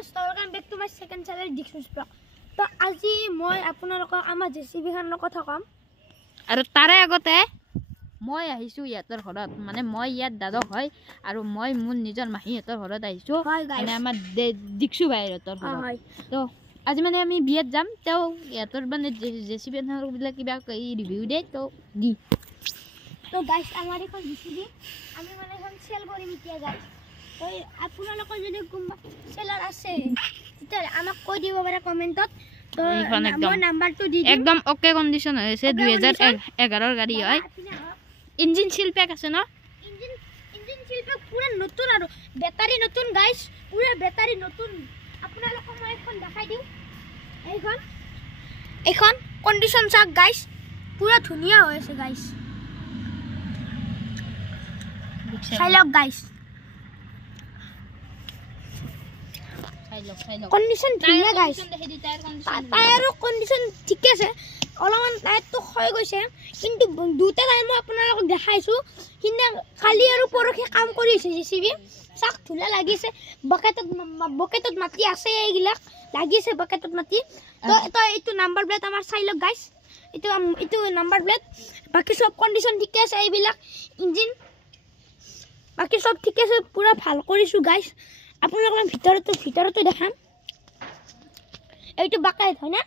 friends, welcome back to my second channel Dixon's Vlog. So আজি মই আপোনালোকক আমাৰ জেচিবি খানৰ কথা কম আৰু তাৰে আগতে মই আহিছো ইয়াতৰ ঘৰত মানে মই ইয়াত দাদক হয় আৰু মই মোৰ নিজৰ মাহীহঁতৰ ঘৰত আহিছো মানে আমাৰ দিকসু ভাইহঁতৰ ঘৰত হয় তো আজি মানে আমি বিয়াত যাম তো ইয়াতৰ মানে জেচিবি খানৰ বিলাক কিবা ৰিভিউ দে তো দি তো গাইস আমাৰ এখন জেচিবি আমি মানে এখন সেল কৰিম এতিয়া গাইস তো আপোনালোকৰ যদি কোনোবা সেলাৰ আছে তেতিয়া আমাক কৈ দিব পাৰে কমেন্টত তো মোৰ নাম্বাৰটো দি দিম একদম ওকে কন্ডিশন হৈছে 2011 ৰ গাড়ী হয় ইঞ্জিন সিল প্যাক আছে না ইঞ্জিন সিল প্যাক পুরা নতুন আৰু ব্যাটারি নতুন গাইস পুরা ব্যাটারি নতুন আপোনালোকক মই এখন দেখাই দিও এইখন কন্ডিশন চাক গাইস পুরা ধুনিয়া হৈছে গাইস চাইলক গাইস কন্ডিশন ধুনিয়া গাইস টায়াৰৰ কন্ডিশন ঠিক আছে অলমান টায়াৰটো হৈ গৈছে কিন্তু দুটা টায়াৰ মই আপোনালোকক দেখাইছো হিনা খালি আৰু পৰখে কাম কৰিছে জেচিবি চাক ধুলা লাগিছে বকেটত মাটি আছে এইগিলা লাগিছে বকেটত মাটি তো এইটো নাম্বাৰ প্লেট আমাৰ চাইলক গাইস এইটো নাম্বাৰ প্লেট বাকি সব কন্ডিশন ঠিক আছে এইবিলাক ইঞ্জিন বাকি সব ঠিক আছে পুৰা ভাল কৰিছো গাইস আপোনালোকক ভিতৰতো দেখাম এইটো বাকেট হয় না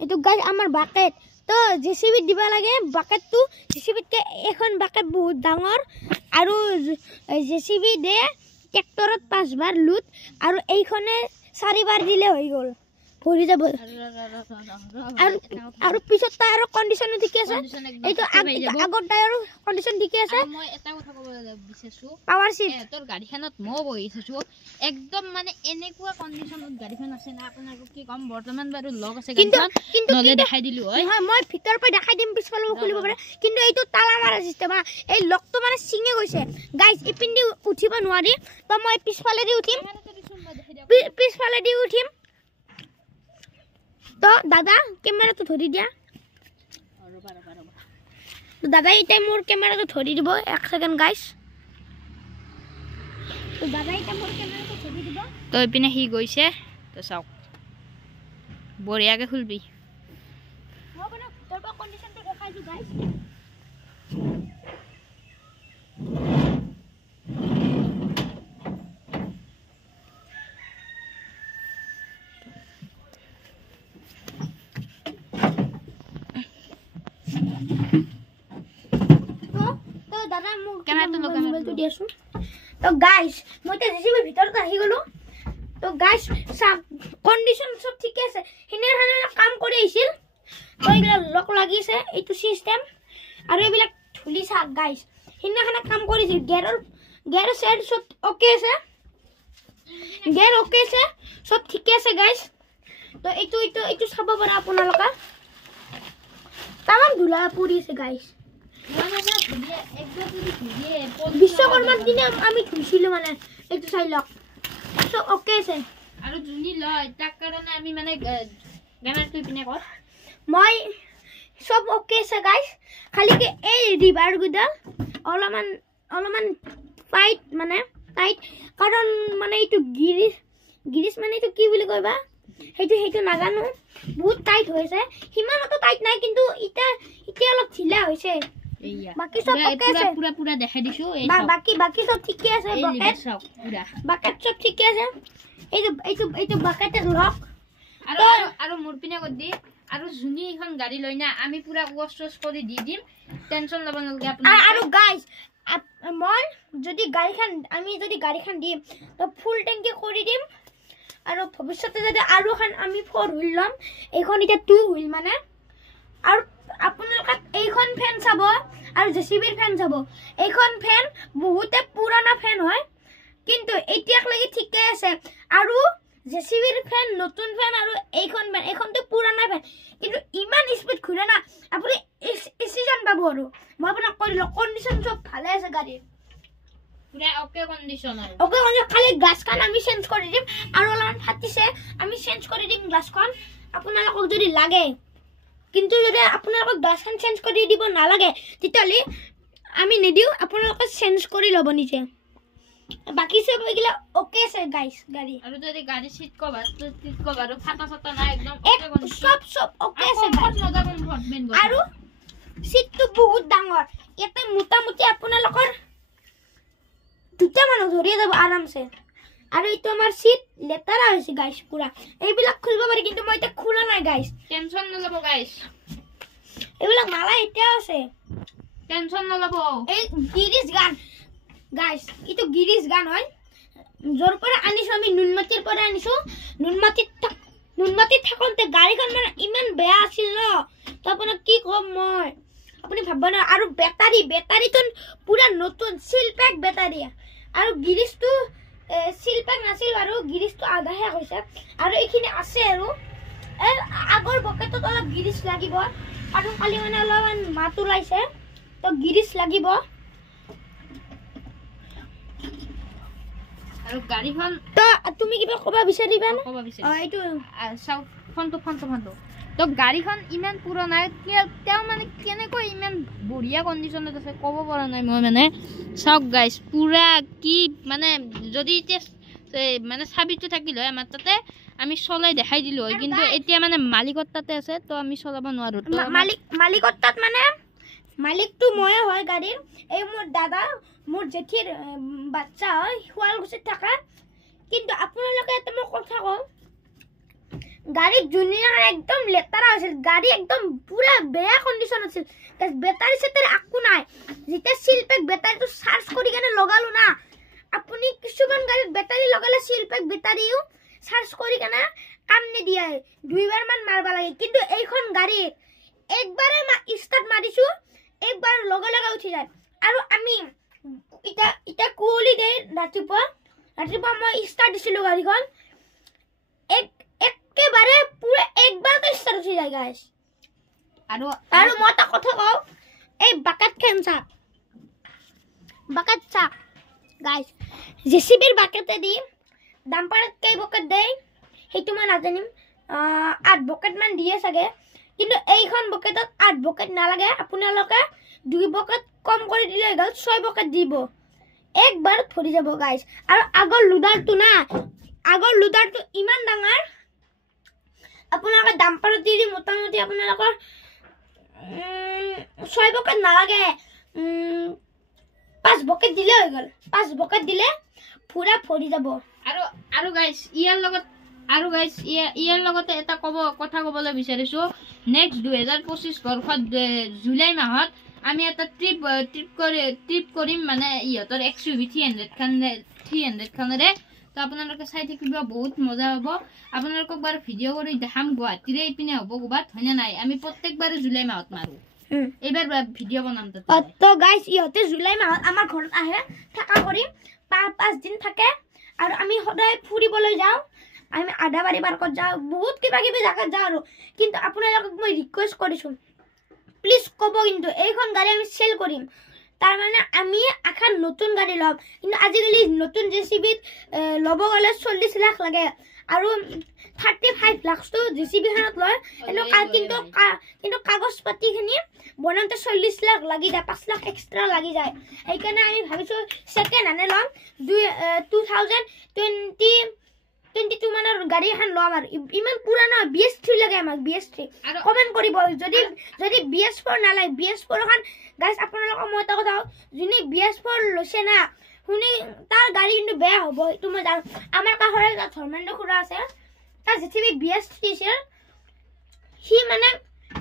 এইটো গাইস আমাৰ বাকেট তো জেচিবি দিবা লাগে বাকেটটো জেচিবিতকে এখন বাকেট বহুত ডাঙৰ আৰু জেচিবি দে ট্ৰেক্টৰত 5 বাৰ লুট আৰু এইখনে 4 বাৰ দিলে হৈ গল ভৰি যাব আৰু পিছত টায়াৰৰ কন্ডিশন ঠিক আছে এইটো আগৰ টায়াৰৰ কন্ডিশন ঠিক আছে মই এটা কথা ক'ব বিচাৰিছো পাৱাৰ সিট তোৰ গাড়ীখনত মই বহিছো একদম মানে এনেকুৱা কন্ডিশনত গাড়ীখন আছে না আপোনাক কি কম বৰ্তমান বাৰু লক আছে গাড়ীখন নলে দেখাই দিলো হয় মই ভিতৰ পৰা দেখাই দিম পিছফালে খুলিব পাৰে কিন্তু এইটো তালা মাৰা সিস্টেম এই লকটো মানে সিঙে গৈছে গাইস ইপিন্দি উঠিব নোৱাৰি তো মই পিছফালে দি উঠিম তো দাদা ক্যামেৰাটো ধৰি দিয়া তো দাদা ইটা মোৰ ক্যামেৰাটো ধৰি দিব 1 সেকেন্ড গাইস তো দাদা ইটা মোৰ ক্যামেৰাটো ধৰি দিব তো ইপিনে হি গৈছে তো চাওক বঢ়িয়াকে খুলবি মই মানে ভিতৰৰ কন্ডিশনটো দেখাইছো গাইস तो गाइस मते जेसिबि ভিতৰত আহি গলো তো গাইস কন্ডিশন সব ঠিক আছে হিনেৰ হানে কাম কৰি আছিল তো এইলা লক লাগিছে এইটো সিস্টেম আৰু এইবিলাক ধুলি সাক গাইস হিনা হানে কাম কৰিছিল গেৰ সাইড সব ওকে আছে গেৰ ওকে আছে সব ঠিক আছে গাইস তো এইটো চাব পাৰা আপোনালোকে তামান ধুলা পৰিছে গাইস বিশ্বকৰ্মাৰ দিনে আমি ধুইছিলো মানে এইটো চাইলক সব ওকে আছে আৰু জুনি লয় তাক কাৰণে আমি মানে গানাৰটো পিনে কৰ মই সব ওকে আছে গাইস খালি কি এই ৰিভাৰ গুডা অলমান টাইট মানে টাইট কাৰণ মানে এইটো গিৰিছ মানে এইটো কি বুলি কইবা সেইটো নাজানো বহুত টাইট হৈছে হিমানটো টাইট নাই কিন্তু ইটা অলপ ঢিলা হৈছে বাকি সব ওকে আছে পুরা দেখাই দিছো এই বাকি সব ঠিক আছে বাকেট সব ঠিক আছে এইটো বাকেটের লক আৰু মোৰ পিনে কৈ দি আৰু জুনি এখন গাড়ী লৈ না আমি পুৰা ওয়াশ কৰি দি দিম টেনশন লব নালাগে আপুনি আৰু গাইস মই যদি গাড়ীখন দিম তো ফুল ট্যাঙ্কি কৰি দিম আৰু ভৱিষ্যতে যদি আৰু এখন আমি 4 হুইল লম এইখন এটা 2 হুইল মানে আৰু আপোনালোকে এইখন ফেন চাব আৰু জেচিবিৰ ফেন চাব এইখন ফেন বহুতে পুৰণা ফেন হয় কিন্তু এতিয়াক লাগি ঠিকে আছে আৰু জেচিবিৰ ফেন নতুন ফেন আৰু এইখনটো পুৰণা ফেন কিন্তু ইমান স্পিড ঘুৰে না আপুনি এসিজন পাব আৰু মই আপোনাক কৈ দিলো কন্ডিশন সব ভালে আছে গাড়ীৰ পুৰা ওকে কন্ডিশন আৰু ওকে মানে খালি গ্লাছখন আমি চেঞ্জ কৰি দিম আৰু অলমান ফাটিছে আমি চেঞ্জ কৰি দিম গ্লাছখন আপোনালোকক যদি লাগে কিন্তু যদি আপোনালোকক গ্লাছখন চেঞ্জ কৰি দিব নালাগে তেতিয়ালি আমি নিদিও আপোনালোকে চেঞ্জ কৰি লব নিজে বাকি সব এগুলা ওকে আছে গাইস গাড়ি আৰু যদি গাড়ি সিট কভাৰ ফাটা ফাটা না একদম সব ওকে আছে মজা কমফৰ্টমেণ্ট আৰু সিটটো বহুত ডাঙৰ এতে মোটামুটি আপোনালোকৰ দুটা মানুহ ধৰি যাব আৰামছে আৰু এইটো আমাৰ সিট লেটাৰা হৈছে গাইস পুৰা এইবিলাক খুলিব পাৰি কিন্তু মই এটা খোলা নাই গাইস টেনশন নলব গাইস এইবিলাক মালা এতিয়া আছে টেনশন নলব এই গিৰিজ গান গাইস ইটো গিৰিজ গান হয় জোৰ পৰা আনিছো আমি নুনমাটিৰ পৰা আনিছো নুনমাটিত থাকোঁতে গাড়ীখন মানে ইমান বেয়া আছিল ন তো আপোনাক কি কম মই আপুনি ভাবব না আৰু বেটাৰীটো পুৰা নতুন সিলপেক বেটাৰী আৰু গিৰিজটো সিলপেক নাছিল আৰু গিৰিজটো আধাহে হৈছে আৰু এইখিনি আছে আৰু আগৰ বকেটত অলপ গিৰিজ লাগিব আৰু খালি মানে অলপমান মাত ওলাইছে তো গিৰিজ লাগিব আৰু গাড়ীখন তো তুমি কিবা ক'ব বিচাৰিবা না ক'ব বিচাৰি এইটো চাও ফোনটো তো গাড়ীখন ইমান পুৰণা তেওঁ মানে কেনেকৈ ইমান বঢ়িয়া কণ্ডিশ্যনত আছে ক'ব পৰা নাই মই মানে চাওক গাইছ পুৰা কি মানে যদি এতিয়া মানে চাবিটো থাকিল হয় আমাৰ তাতে আমি চলাই দেখাই দিলো হয় কিন্তু এতিয়া মানে মালিকৰ তাতে আছে তো আমি চলাব নোৱাৰো তো মালিকৰ তাত মানে মালিকটো ময়ে হয় গাড়ীৰ এই মোৰ দাদা মোৰ জেঠিৰ বাচ্চা হয় শুৱালকুছিত থকা কিন্তু আপোনালোকে এটা মই কথা কওঁ গাড়ী জুনিয়া একদম লেটাৰা আছিল গাড়ী একদম পুৰা বেয়া কণ্ডিশ্যন আছিল বেটাৰী চেটাৰী একো নাই যেতিয়া সিলপেক বেটাৰীটো চাৰ্জ কৰি কেনে লগালো না আপুনি কিছুমান গাড়ীত বেটাৰী লগালে সিলপেক বেটাৰীও চাৰ্জ কৰি কেনে কাম নিদিয়ে দুইবাৰ মান মাৰবা লাগে কিন্তু এইখন গাড়ী একবাৰে ষ্টাৰ্ট মাৰিছো একবাৰ লগে লগে উঠি যায় আৰু আমি ইটা কুঁৱলী দে ৰাতিপুৱা মই ষ্টাৰ্ট দিছিলো গাড়ীখন একেবাৰে পুৰা একবাৰতে ষ্টাৰ্ট উঠি যায় গাইছ আৰু মই এটা কথা কওঁ এই বাকেট খেন চাক গাইছ জেচিবিৰ বাকেটে দি ডাম্পাৰত কেই বকেট দেই সেইটো মই নাজানিম 8 বকেট মান দিয়ে চাগে কিন্তু এইখন বকেটত 8 বকেট নালাগে আপোনালোকে 2 বকেট কম কৰি দিলে গল 6 বকেট দিব একবাৰ ভৰি যাব গাইছ আৰু আগৰ লুডাৰটো ইমান ডাঙৰ আপোনালোকে ডাম্পাৰত দি মোটামুটি আপোনালোকৰ 6 বকেট নালাগে 5 বকেট দিলে হৈ গল 5 বকেট দিলে পুৰা ভৰি যাব আৰু গাইছ ইয়াৰ লগতে এটা কথা ক'বলৈ বিচাৰিছো নেক্সট 2025 বৰ্ষত জুলাই মাহত আমি এটা ট্ৰিপ কৰিম মানে ইহঁতৰ XUV 300 খানেৰে তো আপোনালোকে চাই থাকিব বহুত মজা হ'ব আপোনালোকক বাৰু ভিডিঅ' কৰি দেখাম গুৱাহাটীৰে ইপিনে হ'ব ক'বাত হয়নে নাই আমি প্ৰত্যেকবাৰে জুলাই মাহত মাৰো এইবাৰ ভিডিঅ' বনাম তো গাইছ ইহঁতে জুলাই মাহত আমাৰ ঘৰত আহে থাকা কৰিম 5 দিন থাকে আৰু আমি সদায় ফুৰিবলৈ যাওঁ আমি আদাবাৰী পাৰ্কত যাওঁ বহুত কিবা কিবি জাগাত যাওঁ আৰু কিন্তু আপোনালোকক মই ৰিকুৱেষ্ট কৰিছো প্লিজ ক'ব কিন্তু এইখন গাড়ী আমি চেল কৰিম তাৰ মানে আমি এখন নতুন গাড়ী ল'ম কিন্তু আজিকালি নতুন জেচিবিত ল'ব গ'লে 40 লাখ লাগে আৰু 35 লাখটো জেচিবিখনত লয় কিন্তু কাগজ পাতিখিনি বনাওঁতে 40 লাখ লাগি যায় 5 লাখ এক্সট্ৰা লাগি যায় সেইকাৰণে আমি ভাবিছো সেকেন্ড হেণ্ড ল'ম 2022 মানৰ গাড়ী এখন ল'ম আৰু ইমান পুৰানা BS3 লাগে আমাক BS3 কমেন্ট কৰিব যদি BS4 নালাগে BS4 এখন গাইছ আপোনালোকক মই এটা কথা যোনে BS4 লৈছে না শুনি তাৰ গাড়ী কিন্তু বেয়া হ'ব এইটো মই জানো আমাৰ কাষৰে ধৰ্মেন্দ্ৰ খুৰা আছে তাৰ জেচিবি BS3 আছিল সি মানে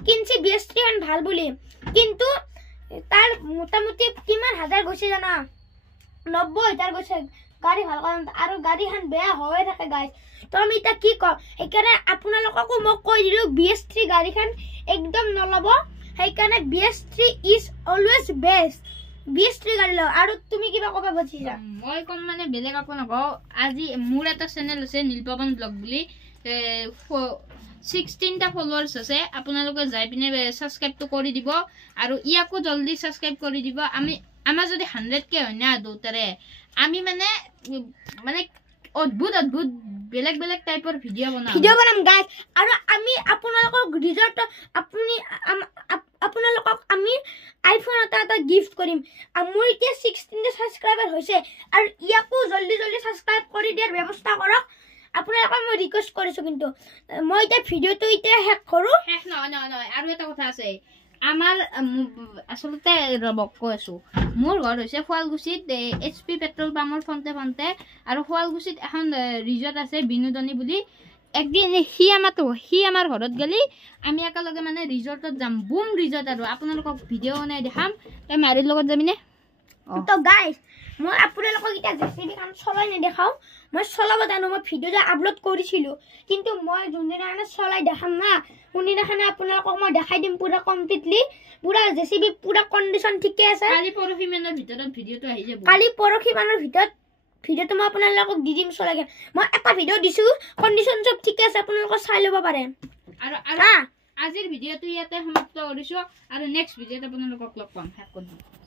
কিনছি BS3 এখন ভাল বুলি কিন্তু তাৰ মোটামুটি কিমান হাজাৰ গৈছে জানা 90,000 গৈছে গাড়ী ভাল কাৰণ আৰু গাড়ীখন বেয়া হৈ থাকে গাইছ তো আমি এটা কি কম সেইকাৰণে আপোনালোককো মই কৈ দিলো BS3 গাড়ীখন একদম নলব সেইকাৰণে BS3 is always best BS3 গাড়ী লও আৰু তুমি কিবা ক'ব বিচাৰিছা মই কম মানে বেলেগ আপোনাক আজি মোৰ এটা চেনেল আছে নীলপৱন ব্লগ বুলি 16টা ফলোৱাৰ্স আছে আপোনালোকে যাই পিনে সাবস্ক্ৰাইবটো কৰি দিব আৰু ইয়াকো জলদি সাবস্ক্ৰাইব কৰি দিব আমাৰ যদি 100k হয় না দুটাৰে আমি মানে অদ্ভুত অদ্ভুত বেলেগ বেলেগ টাইপৰ ভিডিঅ' বনাম গাইজ আৰু আমি আপোনালোকক ৰিজৰ্ট আপোনালোকক আমি আইফোন এটা গিফ্ট কৰিম মোৰ এতিয়া 16 ছাবস্ক্ৰাইবাৰ হৈছে আৰু ইয়াকো জলদি ছাবস্ক্ৰাইব কৰি দিয়াৰ ব্যৱস্থা কৰক আপোনালোকক মই ৰিকুৱেষ্ট কৰিছো কিন্তু মই এতিয়া ভিডিঅ'টো এতিয়া শেষ কৰো শেষ নহয় আৰু এটা কথা আছে আমাৰ আসলতে ৰবক কৈ আছো মোৰ ঘৰ হৈছে শুৱালকুছিত HP পেট্ৰল পাম্পৰ ফ্ৰণ্টে আৰু শুৱালকুছিত এখন ৰিজৰ্ট আছে বিনোদনী বুলি একদিন সি আমাৰ ঘৰত গেলি আমি একেলগে মানে ৰিজৰ্টত যাম বুম ৰিজৰ্ট আৰু আপোনালোকক ভিডিঅ' বনাই দেখাম তই মাৰিৰ লগত যাবিনে তো গাইজ মই আপোনালোকক এতিয়া জেচিবি কাম চলাই নেদেখাওঁ মই চলাব জানো মই ভিডিঅ'টো আপলোড কৰিছিলোঁ কিন্তু মই যোনদিনাখনে চলাই দেখাম না কোনদিনাখনে আপোনালোকক মই দেখাই দিম পুৰা কমপ্লিটলি পুৰা জেচিবি পুৰা কণ্ডিশ্যন ঠিকে আছে কালি পৰহি মানৰ ভিতৰত ভিডিঅ'টো আহি যাব কালি পৰহি মানৰ ভিতৰত ভিডিঅ'টো মই আপোনালোকক দি দিম চলাই মই এটা ভিডিঅ' দিছোঁ কণ্ডিশ্যন চব ঠিকে আছে আপোনালোকে চাই ল'ব পাৰে আৰু আজিৰ ভিডিঅ'টো ইয়াতে সমাপ্ত কৰিছোঁ আৰু নেক্সট ভিডিঅ'ত আপোনালোকক লগ পাম শেষ কৰি